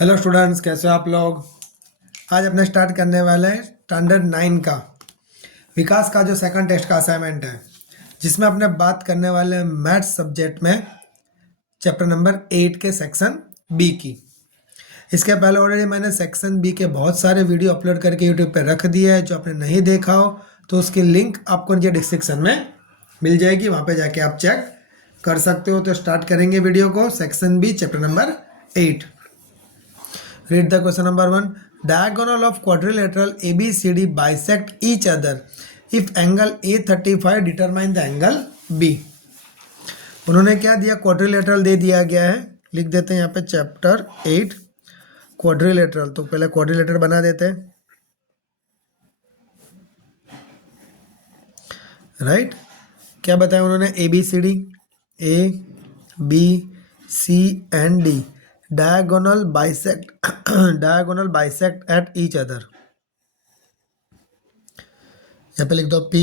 Hello students, कैसे हो आप लोग। आज अपने स्टार्ट करने वाले हैं स्टैंडर्ड 9 का विकास का जो सेकंड टेस्ट का असाइनमेंट है, जिसमें अपने बात करने वाले हैं मैथ्स सब्जेक्ट में चैप्टर नंबर 8 के सेक्शन बी की। इसके पहले ऑलरेडी मैंने सेक्शन बी के बहुत सारे वीडियो अपलोड करके यूट्यूब पर रख दिया है। जो आपने नहीं देखा हो तो उसकी लिंक आपको नीचे डिस्क्रिप्शन में मिल जाएगी, वहाँ पे जाके आप चेक कर सकते हो। तो स्टार्ट करेंगे वीडियो को। Section B chapter number 8। Read the question number 1. Diagonal of quadrilateral ABCD bisect each other. If angle A35 determine the angle B. उन्होंने क्या दिया, क्वाड्रिलेटरल दे दिया गया है। लिख देते हैं यहाँ पे चैप्टर 8 क्वाड्रिलेटरल। तो पहले क्वाड्रिलेटरल बना देते हैं, राइट। क्या बताया उन्होंने, ABCD, ABC and D diagonal bisect diagonal bisect at each other। यहाँ पे लिख दो P।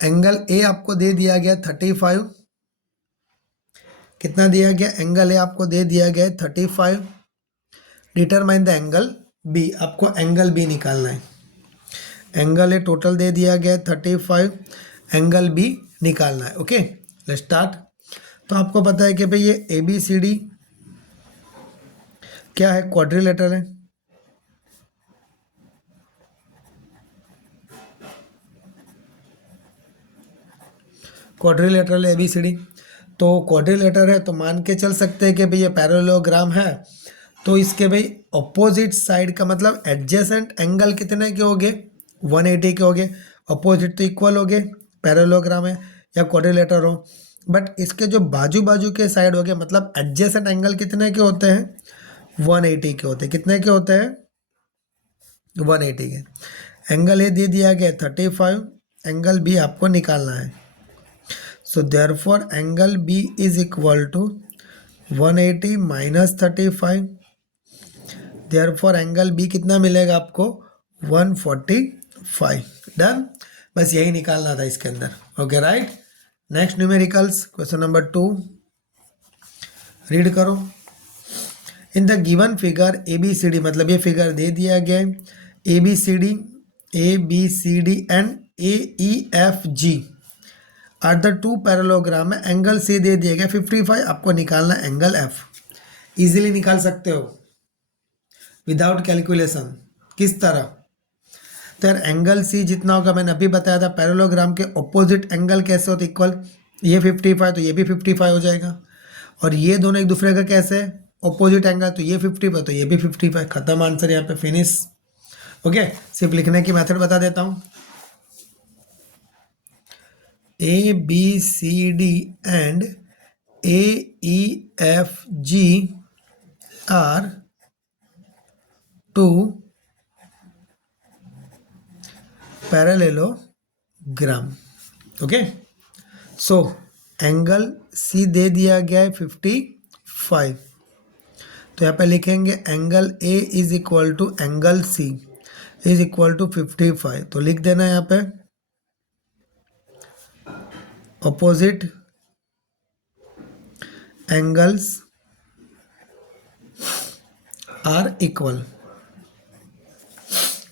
एंगल ए आपको दे दिया गया 35। कितना दिया गया, एंगल ए आपको दे दिया गया 35। डिटरमाइन द एंगल बी, आपको एंगल बी निकालना है। एंगल ए टोटल दे दिया गया 35, एंगल बी निकालना है। Okay, let's start. तो आपको पता है कि भाई ये ABCD क्या है, क्वाड्रिलेटरल है। क्वाड्रिलेटरल ABCD, तो क्वाड्रिलेटरल है तो मान के चल सकते हैं कि भाई ये पैरेललोग्राम है। तो इसके भाई अपोजिट साइड का मतलब एडजेसेंट एंगल कितने के हो गए, 180 के हो गए। अपोजिट तो इक्वल हो गए, पैरेललोग्राम है या क्वाड्रिलेटर हो। बट इसके जो बाजू बाजू के साइड हो गए, मतलब एडजेसेंट एंगल कितने के होते हैं, 180 के होते हैं। कितने के होते हैं, 180 के। एंगल ए दे दिया गया 35, एंगल बी आपको निकालना है। So therefore angle B is equal to 180 minus 35। therefore angle B कितना मिलेगा आपको, 145। डन, बस यही निकालना था इसके अंदर। Okay right. Next numericals, question number 2 read करो। In the given figure ABCD, मतलब ये फिगर दे दिया गया है ABCD and AEFG are the two parallelogram में एंगल सी दे दिया गया 55। आपको निकालना एंगल एफ। इजीली निकाल सकते हो विदाउट कैलकुलेशन। किस तरह, तो यार एंगल सी जितना होगा मैंने अभी बताया था, पैरेललोग्राम के ऑपोजिट एंगल कैसे होते इक्वल। ये 55 तो ये भी 55 हो जाएगा। और ये दोनों एक दूसरे का कैसे ऑपोजिट एंगल, तो ये 55 तो ये भी 55। खत्म, आंसर यहाँ पे फिनिश। ओके, सिर्फ लिखने की मेथड बता देता हूँ। ABCD and AEFG are two parallelogram. Okay, so angle C दे दिया गया है 55। तो यहाँ पे लिखेंगे angle A is equal to angle C is equal to 55। तो लिख देना यहाँ पे opposite angles are equal।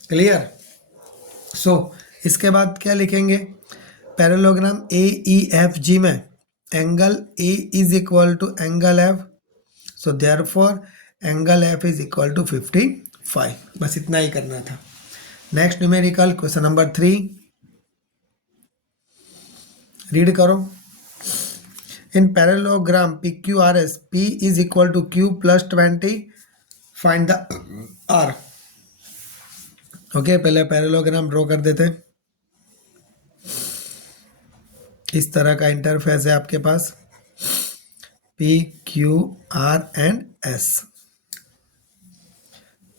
Clear. So इसके बाद क्या लिखेंगे, पैरेललोग्राम AEFG में angle A is equal to angle F। So therefore angle F is equal to 55। बस इतना ही करना था। Next numerical, question number 3 read करो। In parallelogram PQRS P is equal to Q plus 20, find the R। Okay, पहले parallelogram draw कर देते हैं। इस तरह का इंटरफेस है आपके पास, PQR एंड S।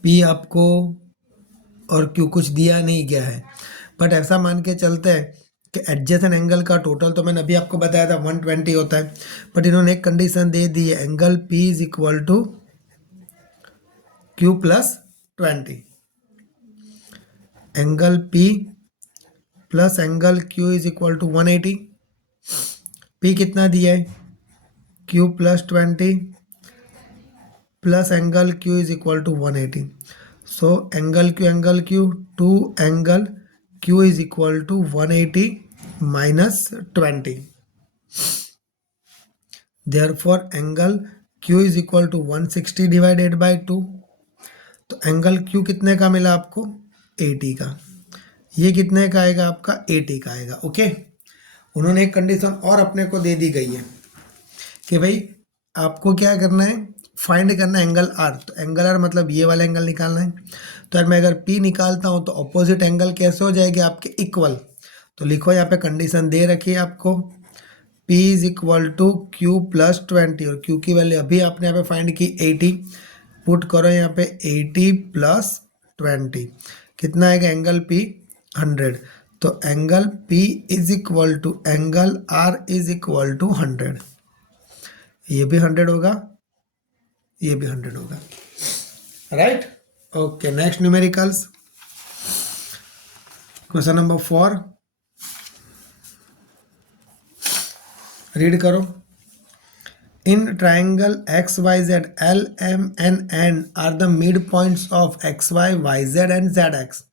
P आपको और Q कुछ दिया नहीं गया है, बट ऐसा मान के चलते हैं कि एडजेसेंट एंगल का टोटल तो मैंने अभी आपको बताया था 120 होता है। बट इन्होंने एक कंडीशन दे दी है, angle P is equal to Q plus 20। Angle P plus angle Q is equal to 180। P कितना दिया है, Q plus 20 plus angle Q is equal to 180. So angle Q, 2 angle Q is equal to 180 minus 20. Therefore angle Q is equal to 160 divided by 2. तो angle Q कितने का मिला आपको? 80 का. ये कितने का आएगा आपका? 80 का आएगा. ओके. उन्होंने एक कंडीशन और अपने को दे दी गई है कि भाई आपको क्या करना है, फाइंड करना है एंगल आर. तो एंगल आर मतलब ये वाला एंगल निकालना है. तो यार मैं अगर पी निकालता हूँ तो अपोजिट एंगल कैसे हो जाएगी आपके? इक्वल. तो लिखो यहाँ पे कंडीशन दे रखी है आपको, P is equal to Q plus 20 और Q की वैल्यू अभी आपने यहाँ पे फाइंड की 80. पुट करो यहाँ पे 80 प्लस 20 कितना आएगा? Angle P 100. तो angle P is equal to angle R is equal to 100. ये भी 100 होगा, ये भी 100 होगा. Right. Okay. Next numericals. Question number 4 read करो. In triangle X Y Z L M N N are the mid points of X Y Z and Z X.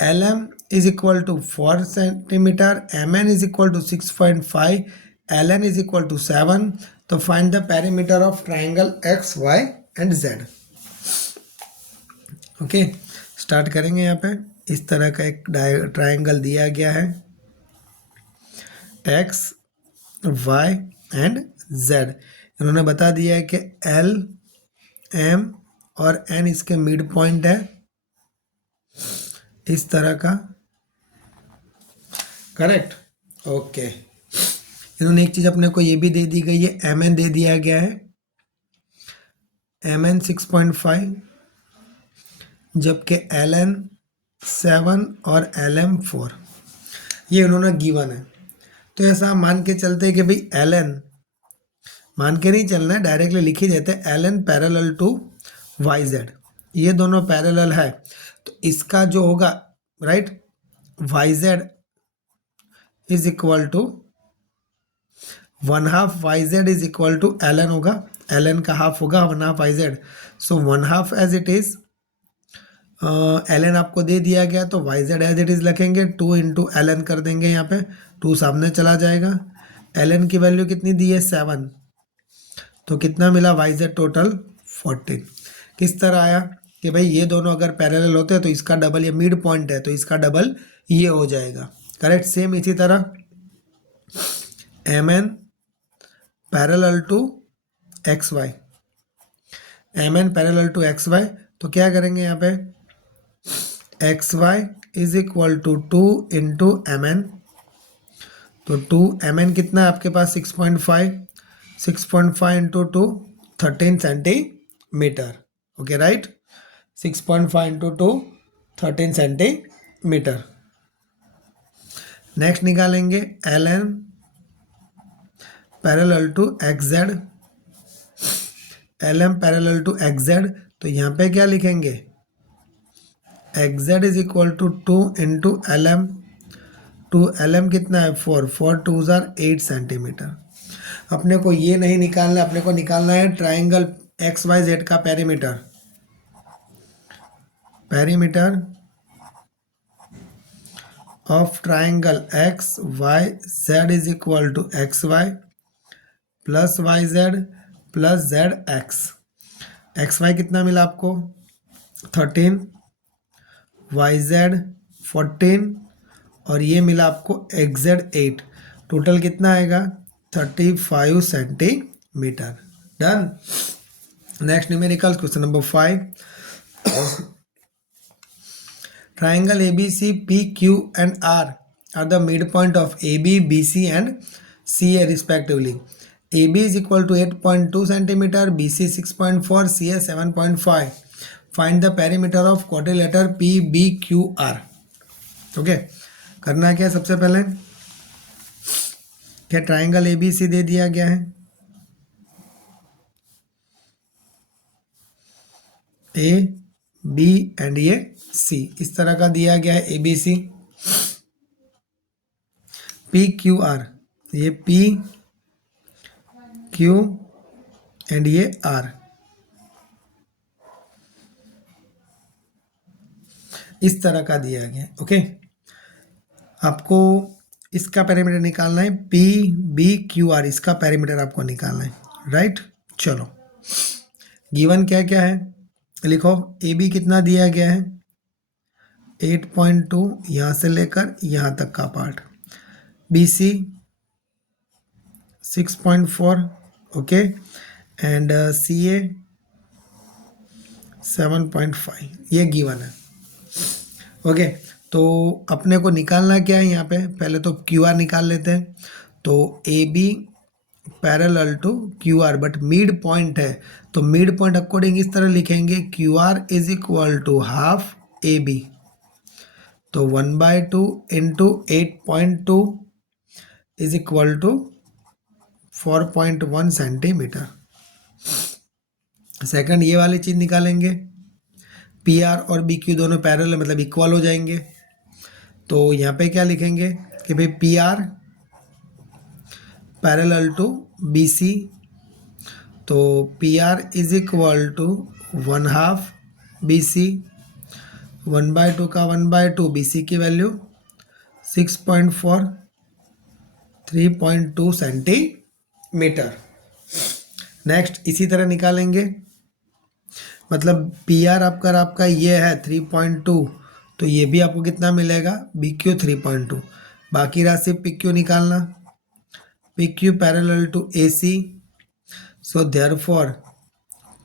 L M is equal to 4 centimetre, M N is equal to 6.5, L N is equal to 7. तो find the perimeter of triangle X Y and Z. Okay. Start करेंगे. यहाँ पे इस तरह का एक triangle दिया गया है, एक्स वाई एंड जेड. इन्होंने बता दिया है कि एल एम और एन इसके मिड पॉइंट है इस तरह का. करेक्ट. ओके. इन्होंने एक चीज अपने को ये भी दे दी गई है, एम एन दे दिया गया है, एम एन 6.5 जबकि एल एन 7 और एल एम 4. ये उन्होंने गिवन है. तो ऐसा मान के चलते हैं कि भाई एल एन, मान के नहीं चलना है, डायरेक्टली लिख ही देते हैं L N parallel to Y Z. ये दोनों पैरेलल है तो इसका जो होगा right Y Z is equal to 1/2 Y Z is equal to L N होगा. एल एन का हाफ होगा 1/2 Y Z. So 1/2 as it is. L N आपको दे दिया गया तो Y Z as it is लिखेंगे. 2 इंटू एल एन कर देंगे. यहाँ पे 2 सामने चला जाएगा. एल एन की वैल्यू कितनी दी है? 7. तो कितना मिला वाई जेड? टोटल 14. किस तरह आया कि भाई ये दोनों अगर पैरेलल होते हैं तो इसका डबल, ये मिड पॉइंट है तो इसका डबल ये हो जाएगा. करेक्ट. सेम इसी तरह M N parallel to X Y, M N parallel to X Y. तो क्या करेंगे यहाँ पे? X Y is equal to 2 into M N. तो 2 एम एन कितना है आपके पास? 6.5. 6.5 into 2 13 centimetre. Okay right. 6.5 into 2 13 centimetre. Next निकालेंगे L N parallel to X Z. L M parallel to X Z. तो यहाँ पे क्या लिखेंगे? X Z is equal to 2 into L M. 2 L M कितना है? 4. 4 2 आर 8 सेंटीमीटर. अपने को ये नहीं निकालना, अपने को निकालना है ट्राइंगल एक्स वाई जेड का perimeter. Perimeter of triangle X Y Z is equal to X Y plus Y Z plus Z X. X Y कितना मिला आपको? 13, वाई जेड 14 और ये मिला आपको एक्स जेड 8. टोटल कितना आएगा? 35 centimetre. Done. Next numerical question number 5. Triangle ABC, PQ and R are the midpoint of AB, BC and CA respectively. AB is equal to 8.2 cm, BC 6.4, CA 7.5. Find the perimeter of quadrilateral PBQR. Okay. करना क्या सबसे पहले? क्या triangle ABC दे दिया गया है, A B and ये C इस तरह का दिया गया है ABC. PQR, ये PQ एंड ये R. इस तरह का दिया गया। ओके, आपको इसका पैरामीटर निकालना है, पी बी क्यू आर, इसका पैरामीटर आपको निकालना है, राइट। चलो, गिवन क्या क्या है लिखो। ए बी कितना दिया गया है 8.2, यहाँ से लेकर यहाँ तक का part. B C 6.4, okay, and C A 7.5, ये गिवन है। ओके, तो अपने को निकालना क्या है यहाँ पे, पहले तो क्यू आर निकाल लेते हैं। तो A B parallel to Q R, but midpoint है, तो मिड पॉइंट अकॉर्डिंग इस तरह लिखेंगे, Q R is equal to half A B. तो 1/2 into 8.2 is equal to 4.1 centimetre. Second, ये वाली चीज़ निकालेंगे, पी आर और बी क्यू दोनों पैरेलल मतलब इक्वल हो जाएंगे। तो यहाँ पे क्या लिखेंगे कि भाई P R parallel to B C, तो P are is equal to 1/2 B C, 1/2 का 1/2, बी सी की वैल्यू 6.4, 3.2 सेंटीमीटर। नेक्स्ट इसी तरह निकालेंगे, मतलब पी आर आपका ये है 3.2, तो ये भी आपको कितना मिलेगा, बी क्यू 3.2। बाकी राशि पी क्यू निकालना, P Q parallel to A C, so therefore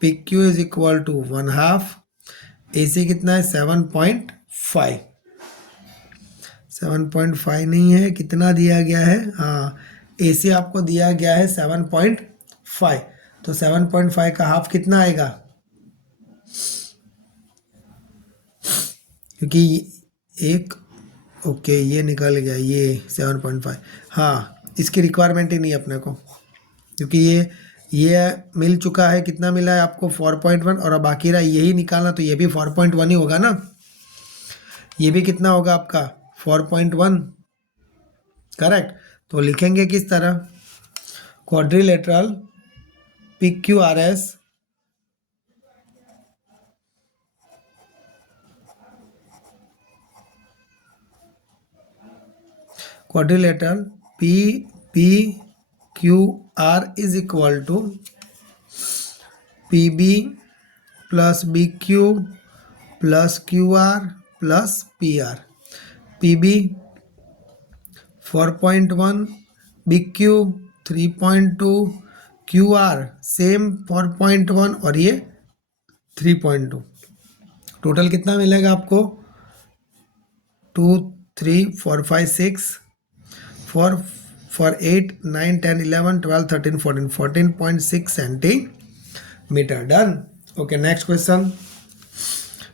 P Q is equal to 1/2, A C कितना है 7.5, 7.5 नहीं है, कितना दिया गया है, हाँ ए सी आपको दिया गया है 7.5, तो 7.5 का हाफ कितना आएगा, क्योंकि एक ओके ये निकल गया, ये 7.5, हाँ इसकी रिक्वायरमेंट ही नहीं है अपने को, क्योंकि ये मिल चुका है। कितना मिला है आपको 4.1, और अब बाकी रहा यही निकालना, तो ये भी 4.1 ही होगा ना, ये भी कितना होगा आपका 4.1, करेक्ट। तो लिखेंगे किस तरह, quadrilateral P Q R S quadrilateral PPQR is equal to PB plus BQ plus QR plus PR। PB 4.1, BQ 3.2, QR same 4.1 और ये 3.2, टोटल कितना मिलेगा आपको 2 3 4 5 6 4 8 9 10 11 12 13 14 14.6 centimetre. Done. Okay, next question,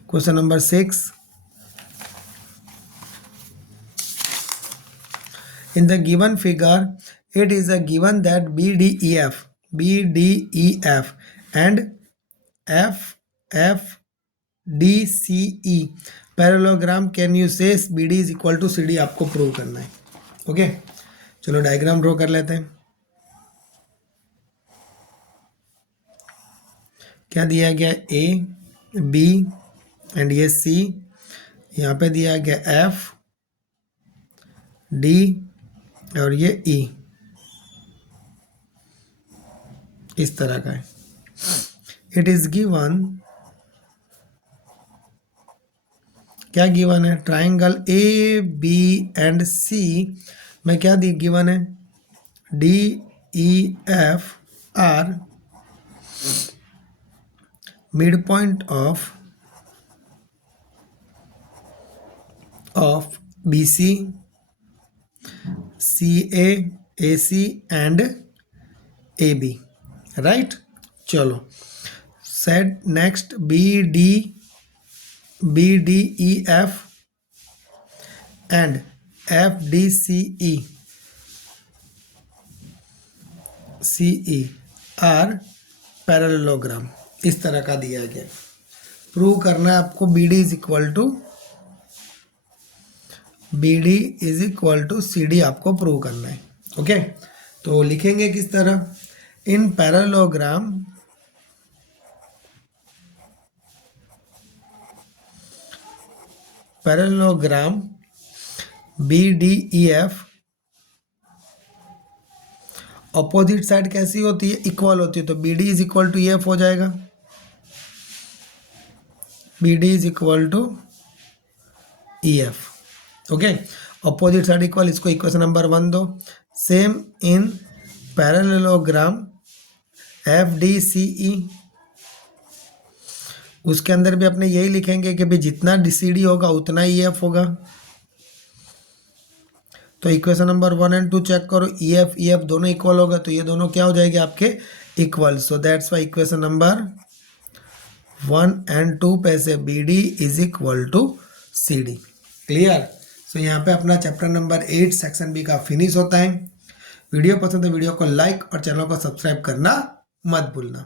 question number 6। In the given figure, it is a given that BDEF and FFDCE parallelogram, can you say BD is equal to CD आपको prove करना है। Okay, चलो diagram draw कर लेते हैं। क्या दिया गया, A B एंड ये C, यहाँ पे दिया गया F D और ये E, इस तरह का है। इट इज गिवन, क्या गिवन है, triangle A B and C में क्या दी गिवन है, D E F are mid point of B C A C and A B, right. चलो set next BDEF and FDCE are parallelogram, इस तरह का दिया गया। प्रूव करना है आपको BD is equal to CD आपको प्रूव करना है। ओके, तो लिखेंगे किस तरह, in parallelogram parallelogram BDEF opposite side कैसी होती है, इक्वल होती है, तो BD is equal to EF हो जाएगा, BD is equal to EF। Okay, opposite side equal, इसको इक्वेशन नंबर 1 दो। सेम इन पैरेललोग्राम FDCE, उसके अंदर भी अपने यही लिखेंगे कि भाई जितना DCD होगा उतना EF होगा। तो इक्वेशन नंबर 1 एंड 2 चेक करो, EF दोनों इक्वल होगा, तो ये दोनों क्या हो जाएंगे आपके equal. So that's why equation number 1 and 2 पे से BD is equal to CD। Clear. So यहाँ पे अपना चैप्टर नंबर 8 सेक्शन B का फिनिश होता है। वीडियो पसंद है वीडियो को लाइक और चैनल को सब्सक्राइब करना मत भूलना।